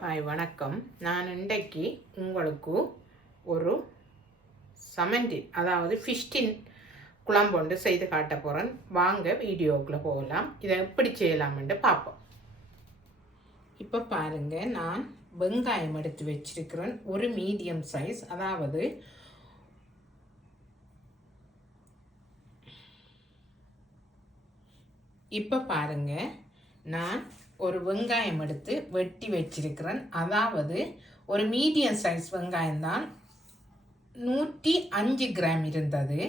Hi வணக்கம். நான் இன்றைக்கு உங்களுக்கு ஒரு சமந்தி அதாவது ஃபிஷ்டின் குழம்பு ஒன்று செய்து காட்ட போகிறேன். வாங்க வீடியோக்குள்ளே போகலாம். இதை எப்படி செய்யலாம்னு பார்ப்போம். இப்போ பாருங்கள், நான் வெங்காயம் எடுத்து வச்சிருக்கிறேன். ஒரு மீடியம் சைஸ், அதாவது இப்போ பாருங்கள், நான் ஒரு வெங்காயம் எடுத்து வெட்டி வச்சிருக்கிறேன். அதாவது ஒரு மீடியம் சைஸ் வெங்காயம் தான், 105 கிராம் இருந்தது.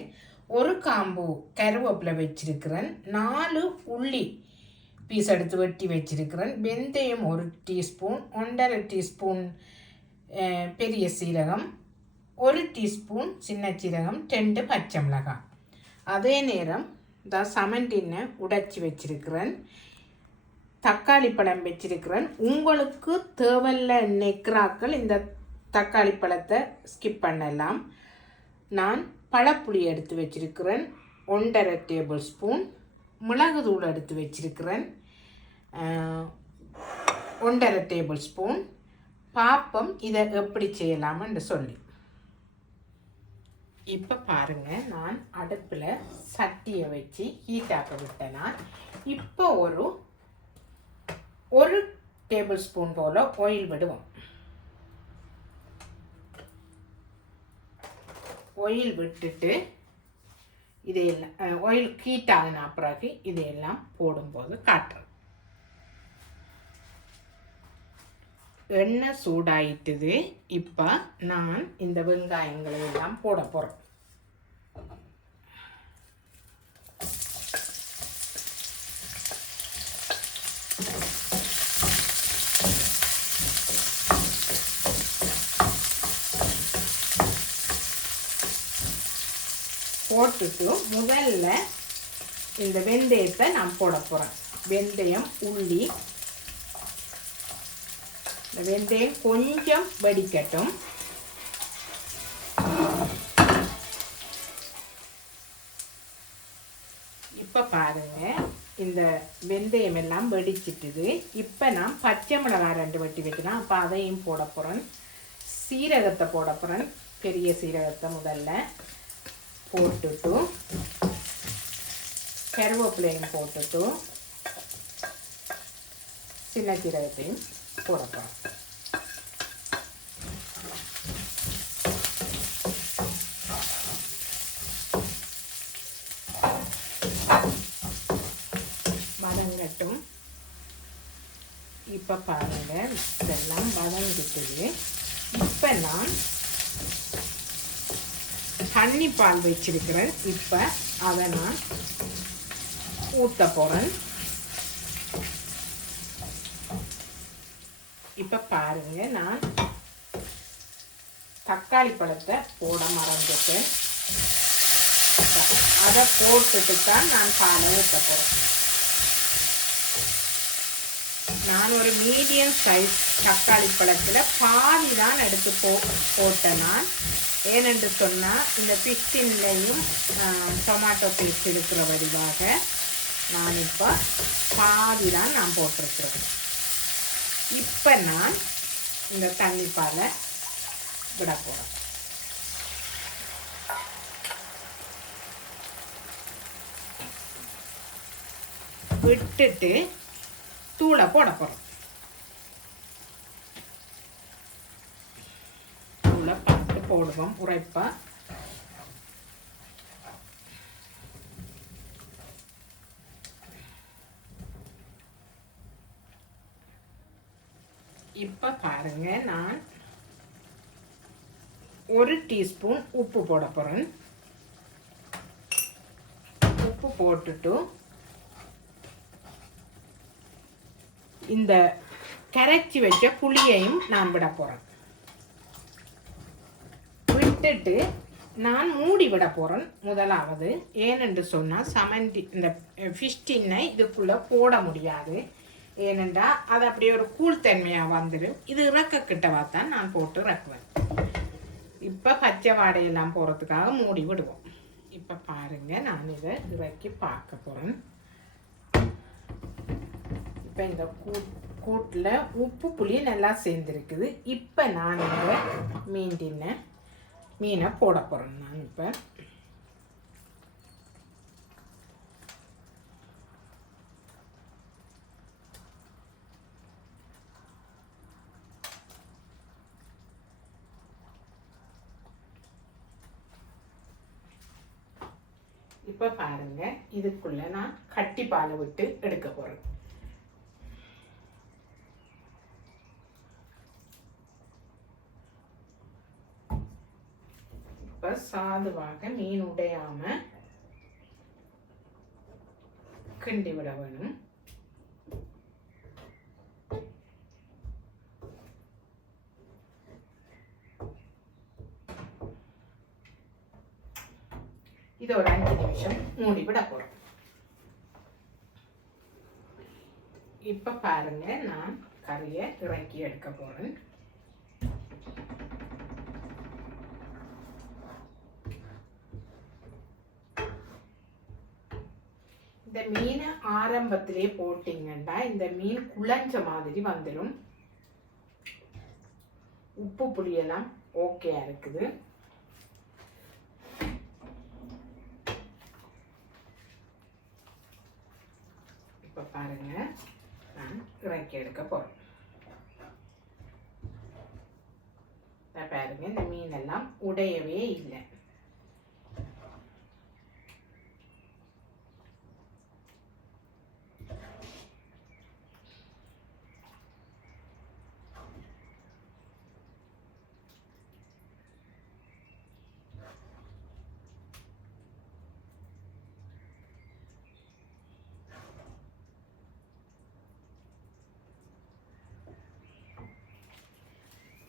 ஒரு காம்பு கருவேப்பிலை வச்சிருக்கிறேன். 4 உள்ளி பீஸ் எடுத்து வெட்டி வச்சிருக்கிறேன். வெந்தயம் 1 டீஸ்பூன், 1.5 டீஸ்பூன் பெரிய சீரகம், 1 டீஸ்பூன் சின்ன சீரகம், 2 பச்சை மிளகாய். அதே நேரம் சமண்டினை உடைச்சி வச்சிருக்கிறேன். தக்காளி பழம் வச்சிருக்கிறேன். உங்களுக்கு தேவையில்ல நெக்ராக்கள் இந்த தக்காளி பழத்தை ஸ்கிப் பண்ணலாம். நான் பழப்புளி எடுத்து வச்சிருக்கிறேன். 1.5 டேபிள் ஸ்பூன் மிளகு தூள் எடுத்து வச்சிருக்கிறேன். 1.5 டேபிள் ஸ்பூன். பாப்பம் இதை எப்படி செய்யலாம்னு சொல்லி. இப்போ பாருங்கள், நான் அடுப்பில் சட்டியை வச்சு ஹீட்டாக்க விட்டேன்னா இப்போ ஒரு டேபிள் ஸ்பூன் போல் ஆயில் விடுவோம். ஆயில் விட்டுட்டு இதையெல்லாம் ஆயில் ஹீட் ஆகின பிறகு இதையெல்லாம் போடும்போது காட்டுறேன். எண்ணெய் சூடாயிட்டுது. இப்போ நான் இந்த வெங்காயங்களை எல்லாம் போட போகிறேன். போட்டுட்டு முதல்ல இந்த வெந்தயத்தை நான் போட போகிறேன். வெந்தயம், உள்ளி. இந்த வெந்தயம் கொஞ்சம் வெடிக்கட்டும். இப்போ பாருங்க, இந்த வெந்தயம் எல்லாம் வெடிச்சிட்டுது. இப்போ நான் பச்சை மிளகாய் 2 வெட்டி வைக்கிறேன். அப்போ அதையும் போட போகிறேன். சீரகத்தை போட போகிறேன். பெரிய சீரகத்தை முதல்ல போட்டுட்டு கருவேப்பிலையும் போட்டுட்டு சின்ன சீரகத்தையும் போடப்போம். வதங்கட்டும். இப்போ பாருங்க, இதெல்லாம் வதங்கிட்டுது. இப்போ நான் தண்ணி பால் வச்சிருக்கிறேன். இப்போ அதை நான் ஊற்ற போகிறேன். இப்போ பாருங்க, நான் தக்காளி பழத்தை போட மறந்துட்டேன். அதை போட்டுட்டு தான் நான் பாலை ஊற்ற போகிறேன். நான் ஒரு மீடியம் சைஸ் தக்காளி பழத்தில் பாதி தான் எடுத்து போட்டேன். நான் ஏனென்று சொன்னால் இந்த ஃபிஷ்டின்லையும் டொமாட்டோ பேஸ்ட் இருக்கிற வடிவாக நான் இப்போ பாதி தான் நான் போட்டிருக்கிறேன். இப்போ நான் இந்த தண்ணி பாலை விட போகிறேன். விட்டுட்டு தூளை போட போகிறோம். தூளை பார்த்து போடுவோம் உரைப்பா. இப்போ பாருங்க, நான் 1 டீஸ்பூன் உப்பு போட போகிறேன். உப்பு போட்டுட்டு இந்த கரைச்சி வச்ச புளியையும் நான் விட போகிறேன். விட்டுட்டு நான் மூடி விட போகிறேன் முதலாவது. ஏனென்று சொன்னால் சமந்தி இந்த ஃபிஷ்டினை இதுக்குள்ளே போட முடியாது. ஏனென்றால் அது அப்படியே ஒரு கூழ்த்தன்மையாக வந்துடும். இது இறக்கக்கிட்டவா தான் நான் போட்டு இறக்குவேன். இப்போ பச்சை வாடையெல்லாம் போகிறதுக்காக மூடி விடுவோம். இப்போ பாருங்கள், நான் இதை இறக்கி பார்க்க போகிறேன். இப்போ இந்த கூட்டில் உப்பு புளி நல்லா சேர்ந்துருக்குது. இப்போ நான் இந்த மீனை போட போகிறேன். நான் இப்போ பாருங்க, இதுக்குள்ள நான் கட்டி பாலை விட்டு எடுக்க போறேன். இப்போ சாதுவாக மீன் உடையாம கிண்டி விட வேணும். இது ஒரு 5 நிமிஷம் மூடி விட போறோம். இப்ப பாருங்க, நான் கறியை இறக்கி எடுக்க போறேன். இந்த மீனை ஆரம்பத்திலே போட்டீங்கன்னா இந்த மீன் குழஞ்ச மாதிரி வந்துடும். உப்பு புளியெல்லாம் ஓகேயா இருக்குது. இப்போ பாருங்க, நான் இறக்கி எடுக்க போறேன். பாருங்க, இந்த மீனெல்லாம் உடையவே இல்லை.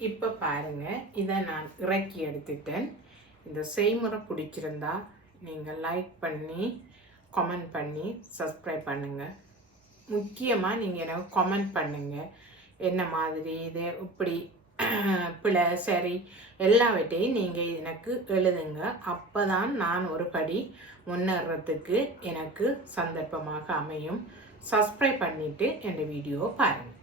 இப்போ பாருங்க, இதை நான் இறக்கி எடுத்துட்டேன். இந்த செய்முறை பிடிச்சிருந்தா நீங்கள் லைக் பண்ணி கமெண்ட் பண்ணி சப்ஸ்கிரைப் பண்ணுங்கள். முக்கியமாக நீங்கள் எனக்கு கமெண்ட் பண்ணுங்கள், என்ன மாதிரி இது இப்படி பிழை சரி எல்லாவற்றையும் நீங்கள் எனக்கு எழுதுங்க. அப்போ தான் நான் ஒரு படி முன்னேறதுக்கு எனக்கு சந்தர்ப்பமாக அமையும். சப்ஸ்கிரைப் பண்ணிவிட்டு என் வீடியோ பாருங்கள்.